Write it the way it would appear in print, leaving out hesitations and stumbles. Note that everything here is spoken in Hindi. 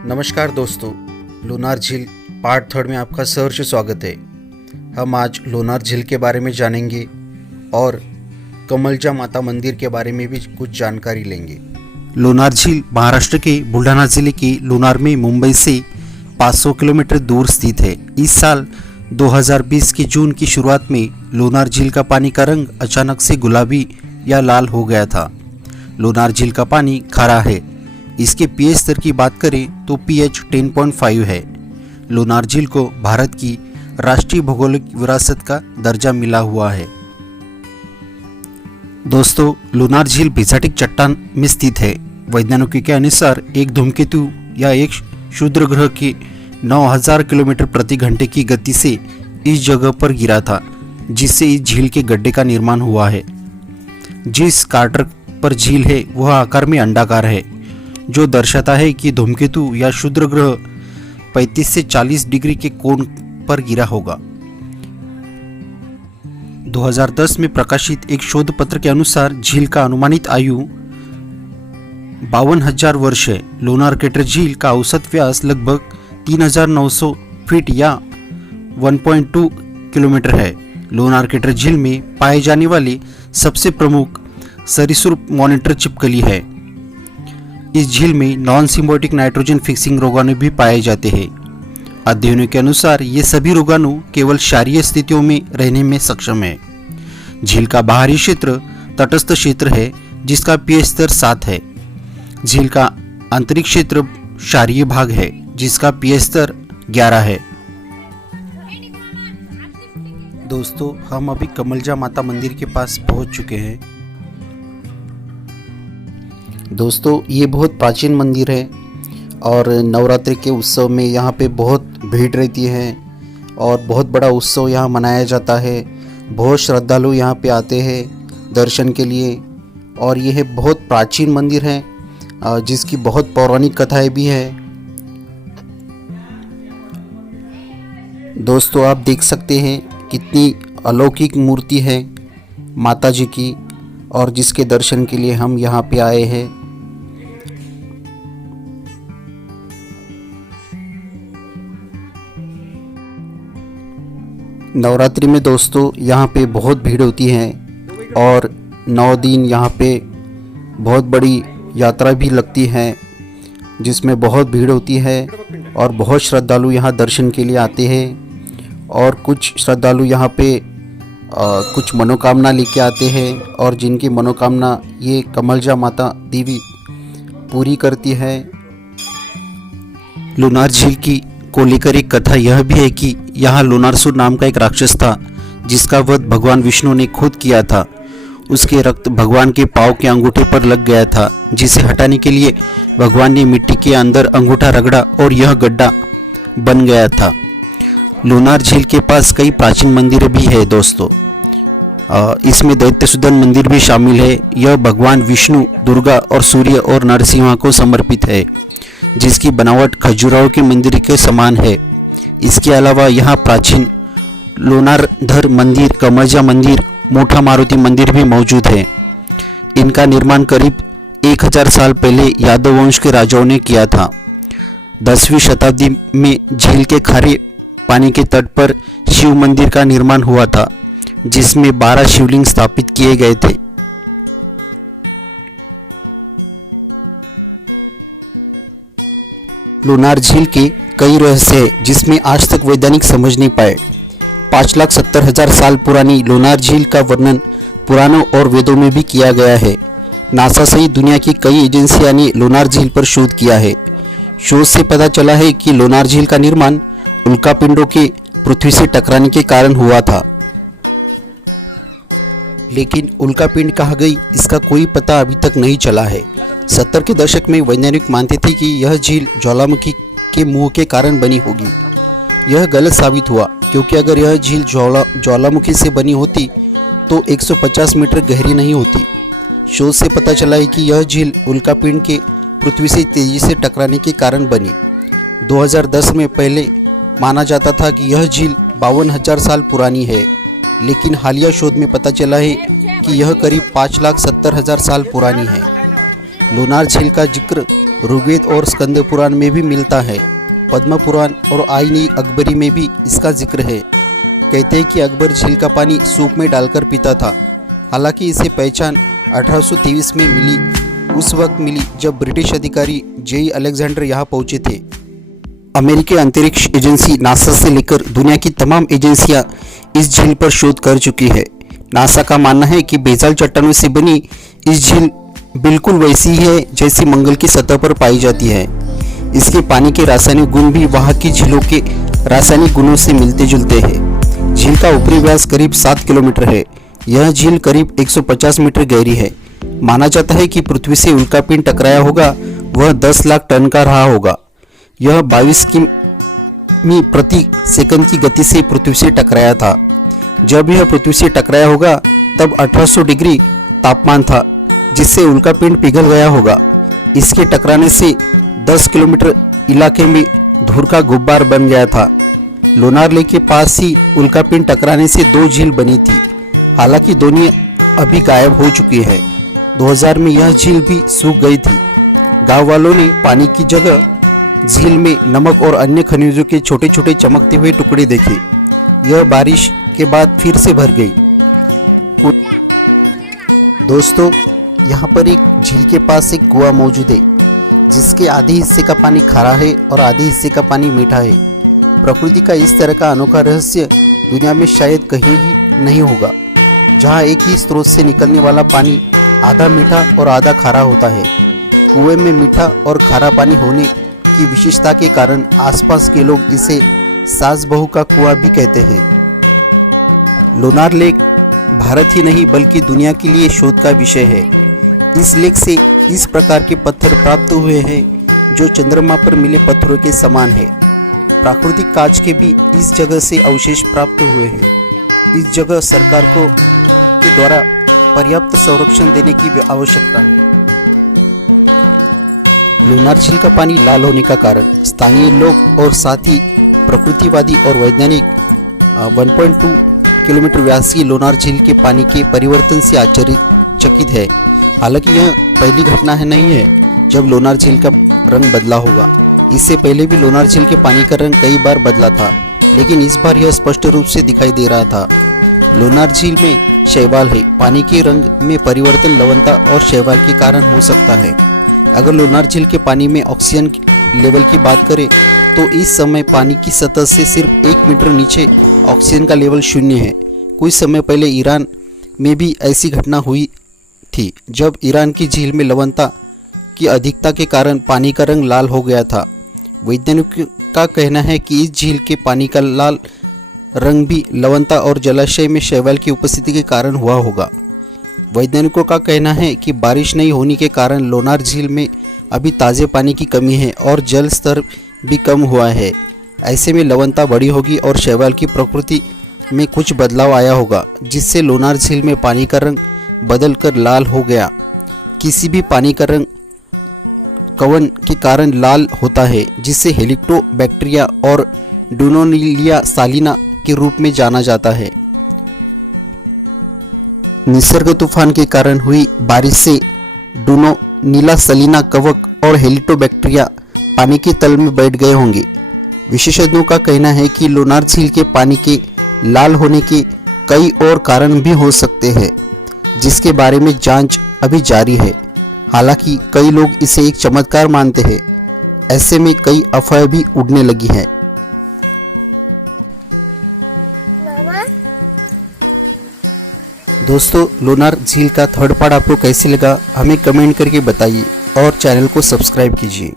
नमस्कार दोस्तों, लोनार झील पार्ट 3 में आपका सहर्ष स्वागत है। हम आज लोनार झील के बारे में जानेंगे और कमलजा माता मंदिर के बारे में भी कुछ जानकारी लेंगे। लोनार झील महाराष्ट्र के बुल्ढाना जिले के लोनार में मुंबई से 500 किलोमीटर दूर स्थित है। इस साल 2020 की जून की शुरुआत में लोनार झील का पानी का रंग अचानक से गुलाबी या लाल हो गया था। लोनार झील का पानी खारा है। इसके पीएच स्तर की बात करें तो पीएच 10.5 है। लोनार झील को भारत की राष्ट्रीय भौगोलिक विरासत का दर्जा मिला हुआ है। दोस्तों, लोनार झील बेसाटिक चट्टान में स्थित है। वैज्ञानिकों के अनुसार एक धूमकेतु या एक क्षुद्र ग्रह के 9000 किलोमीटर प्रति घंटे की गति से इस जगह पर गिरा था, जिससे इस झील के गड्ढे का निर्माण हुआ है। जिस कार्टर पर झील है वह आकार में अंडाकार है, जो दर्शाता है कि धूमकेतु या क्षुद्र ग्रह 35 से 40 डिग्री के कोण पर गिरा होगा। 2010 में प्रकाशित एक शोध पत्र के अनुसार झील का अनुमानित आयु 52,000 वर्ष है। लोनार क्रेटर झील का औसत व्यास लगभग 3,900 फीट या 1.2 किलोमीटर है। लोनार क्रेटर झील में पाए जाने वाले सबसे प्रमुख सरीसृप मॉनिटर छिपकली है। इस झील में नॉन सिम्बायोटिक नाइट्रोजन फिक्सिंग रोगाणु भी पाए जाते हैं। अध्ययनों के अनुसार ये सभी रोगाणु केवल क्षारीय स्थितियों में रहने में सक्षम है। झील का बाहरी क्षेत्र तटस्थ क्षेत्र है, जिसका पीएच स्तर 7 है। झील का आंतरिक क्षेत्र क्षारीय भाग है, जिसका पीएच स्तर 11 है। दोस्तों, हम अभी कमलजा माता मंदिर के पास पहुंच चुके हैं। दोस्तों, ये बहुत प्राचीन मंदिर है और नवरात्रि के उत्सव में यहाँ पे बहुत भीड़ रहती है और बहुत बड़ा उत्सव यहाँ मनाया जाता है। बहुत श्रद्धालु यहाँ पे आते हैं दर्शन के लिए और यह बहुत प्राचीन मंदिर है, जिसकी बहुत पौराणिक कथाएं भी है। दोस्तों, आप देख सकते हैं कितनी अलौकिक मूर्ति है माता जी की, और जिसके दर्शन के लिए हम यहाँ पे आए हैं। नवरात्रि में दोस्तों यहाँ पे बहुत भीड़ होती है और 9 दिन यहाँ पे बहुत बड़ी यात्रा भी लगती है, जिसमें बहुत भीड़ होती है और बहुत श्रद्धालु यहाँ दर्शन के लिए आते हैं। और कुछ श्रद्धालु यहाँ पे कुछ मनोकामना लेके आते हैं और जिनकी मनोकामना ये कमलजा माता देवी पूरी करती है। लोनार झील की को लेकर एक कथा यह भी है कि यहाँ लोनारसुर नाम का एक राक्षस था, जिसका वध भगवान विष्णु ने खुद किया था। उसके रक्त भगवान के पाँव के अंगूठे पर लग गया था, जिसे हटाने के लिए भगवान ने मिट्टी के अंदर अंगूठा रगड़ा और यह गड्ढा बन गया था। लोनार झील के पास कई प्राचीन मंदिर भी है दोस्तों। इसमें दैत्यसूदन मंदिर भी शामिल है। यह भगवान विष्णु, दुर्गा और सूर्य और नरसिंह को समर्पित है, जिसकी बनावट खजुराहो के मंदिर के समान है। इसके अलावा यहाँ प्राचीन लोनारधर मंदिर, कमलजा मंदिर, मोठा मारुति मंदिर भी मौजूद है। इनका निर्माण करीब 1000 साल पहले यादव वंश के राजाओं ने किया था। 10वीं शताब्दी में झील के खारे पानी के तट पर शिव मंदिर का निर्माण हुआ था, जिसमें 12 शिवलिंग स्थापित किए गए थे। लोनार झील के कई रहस्य हैं, जिसमें आज तक वैज्ञानिक समझ नहीं पाए। 5,70,000 साल पुरानी लोनार झील का वर्णन पुराणों और वेदों में भी किया गया है। नासा सहित दुनिया की कई एजेंसियां ने लोनार झील पर शोध किया है। शोध से पता चला है कि लोनार झील का निर्माण उल्कापिंडों के पृथ्वी से टकराने के कारण हुआ था। लेकिन उल्कापिंड कहाँ गई, इसका कोई पता अभी तक नहीं चला है। 70 के दशक में वैज्ञानिक मानते थे कि यह झील ज्वालामुखी के मुंह के कारण बनी होगी। यह गलत साबित हुआ, क्योंकि अगर यह झील ज्वालामुखी से बनी होती तो 150 मीटर गहरी नहीं होती। शोध से पता चला है कि यह झील उल्कापिंड के पृथ्वी से तेजी से टकराने के कारण बनी। 2010 में पहले माना जाता था कि यह झील 52,000 साल पुरानी है, लेकिन हालिया शोध में पता चला है कि यह करीब 5,70,000 साल पुरानी है। लोनार झील का जिक्र ऋग्वेद और स्कंद पुराण में भी मिलता है। पद्म पुराण और आईन अकबरी में भी इसका जिक्र है। कहते हैं कि अकबर झील का पानी सूप में डालकर पीता था। हालांकि इसे पहचान 1823 में मिली, उस वक्त मिली जब ब्रिटिश अधिकारी जे अलेक्जेंडर यहाँ पहुँचे थे। अमेरिकी अंतरिक्ष एजेंसी नासा से लेकर दुनिया की तमाम एजेंसियां इस झील पर शोध कर चुकी है। नासा का मानना है कि बेजाल चट्टानों से बनी इस झील बिल्कुल वैसी ही है जैसी मंगल की सतह पर पाई जाती है। इसके पानी के रासायनिक गुण भी वहाँ की झीलों के रासायनिक गुणों से मिलते जुलते हैं। झील का ऊपरी व्यास करीब 7 किलोमीटर है। यह झील करीब 150 मीटर गहरी है। माना जाता है कि पृथ्वी से उल्कापिंड टकराया होगा, वह 10 लाख टन का रहा होगा। यह 22 किमी प्रति सेकंड की गति से पृथ्वी से टकराया था। जब यह पृथ्वी से टकराया होगा तब 1800 डिग्री तापमान था, जिससे उल्कापिंड पिघल गया होगा। इसके टकराने से 10 किलोमीटर इलाके में धूल का गुब्बार बन गया था। लोनार लेक के पास ही उल्कापिंड टकराने से 2 झील बनी थी। हालांकि दोनों अभी गायब हो चुकी है। 2000 में यह झील भी सूख गई थी। गांव वालों ने पानी की जगह झील में नमक और अन्य खनिजों के छोटे छोटे चमकते हुए टुकड़े देखे। यह बारिश के बाद फिर से भर गई। दोस्तों, यहाँ पर एक झील के पास एक कुआं मौजूद है, जिसके आधे हिस्से का पानी खारा है और आधे हिस्से का पानी मीठा है। प्रकृति का इस तरह का अनोखा रहस्य दुनिया में शायद कहीं ही नहीं होगा, जहाँ एक ही स्रोत से निकलने वाला पानी आधा मीठा और आधा खारा होता है। कुएं में मीठा और खारा पानी होने की विशेषता के कारण आसपास के लोग इसे सास बहू का कुआं भी कहते हैं। लोनार लेक भारत ही नहीं बल्कि दुनिया के लिए शोध का विषय है। इस लेक से इस प्रकार के पत्थर प्राप्त हुए हैं जो चंद्रमा पर मिले पत्थरों के समान है। प्राकृतिक कांच के भी इस जगह से अवशेष प्राप्त हुए हैं। इस जगह सरकार को के द्वारा पर्याप्त संरक्षण देने की आवश्यकता है। लोनार झील का पानी लाल होने का कारण स्थानीय लोग और साथ ही प्रकृतिवादी और वैज्ञानिक 1.2 किलोमीटर व्यासीय लोनार झील के पानी के परिवर्तन से आश्चर्यचकित है। हालांकि यह पहली घटना नहीं है जब लोनार झील का रंग बदला होगा। इससे पहले भी लोनार झील के पानी का रंग कई बार बदला था, लेकिन इस बार यह स्पष्ट रूप से दिखाई दे रहा था। लोनार झील में शैवाल है। पानी के रंग में परिवर्तन लवणता और शैवाल के कारण हो सकता है। अगर लोनार झील के पानी में ऑक्सीजन लेवल की बात करें तो इस समय पानी की सतह से सिर्फ 1 मीटर नीचे ऑक्सीजन का लेवल 0 है। कुछ समय पहले ईरान में भी ऐसी घटना हुई थी, जब ईरान की झील में लवणता की अधिकता के कारण पानी का रंग लाल हो गया था। वैज्ञानिकों का कहना है कि इस झील के पानी का लाल रंग भी लवणता और जलाशय में शैवाल की उपस्थिति के कारण हुआ होगा। वैज्ञानिकों का कहना है कि बारिश नहीं होने के कारण लोनार झील में अभी ताज़े पानी की कमी है और जल स्तर भी कम हुआ है। ऐसे में लवणता बढ़ी होगी और शैवाल की प्रकृति में कुछ बदलाव आया होगा, जिससे लोनार झील में पानी का रंग बदलकर लाल हो गया। किसी भी पानी का रंग कवन के कारण लाल होता है, जिसे हेलिकोबैक्टीरिया और डुनोनिलिया सालिना के रूप में जाना जाता है। निसर्ग तूफान के कारण हुई बारिश से डुनोनिला सालिना कवक और हेलिकोबैक्टीरिया पानी के तल में बैठ गए होंगे। विशेषज्ञों का कहना है कि लोनार झील के पानी के लाल होने के कई और कारण भी हो सकते हैं, जिसके बारे में जांच अभी जारी है। हालांकि कई लोग इसे एक चमत्कार मानते हैं। ऐसे में कई अफवाहें भी उड़ने लगी हैं। दोस्तों, लोनार झील का थर्ड पार्ट आपको कैसे लगा हमें कमेंट करके बताइए और चैनल को सब्सक्राइब कीजिए।